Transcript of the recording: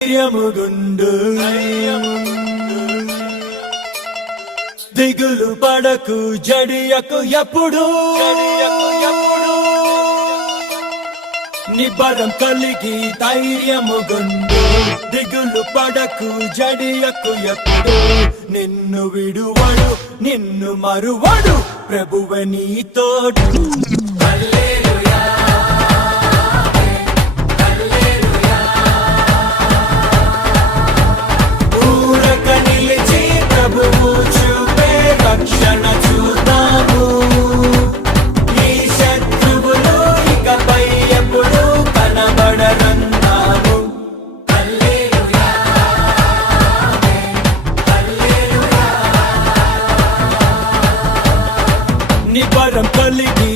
ధైర్యముగుండు దిగులు పడకు జడియకు ఎప్పుడు నిబరం కలిగి ధైర్యముగుండు దిగులు పడకు జడియకు ఎప్పుడు నిన్ను విడువడు నిన్ను మరువడు ప్రభువే నీ తోడు రక్షణ చూద్దాము ఈ శత్రువులు ఇకపై ఎప్పుడు కనబడరన్నాము హల్లెలూయా హల్లెలూయా నిబరం కలిగి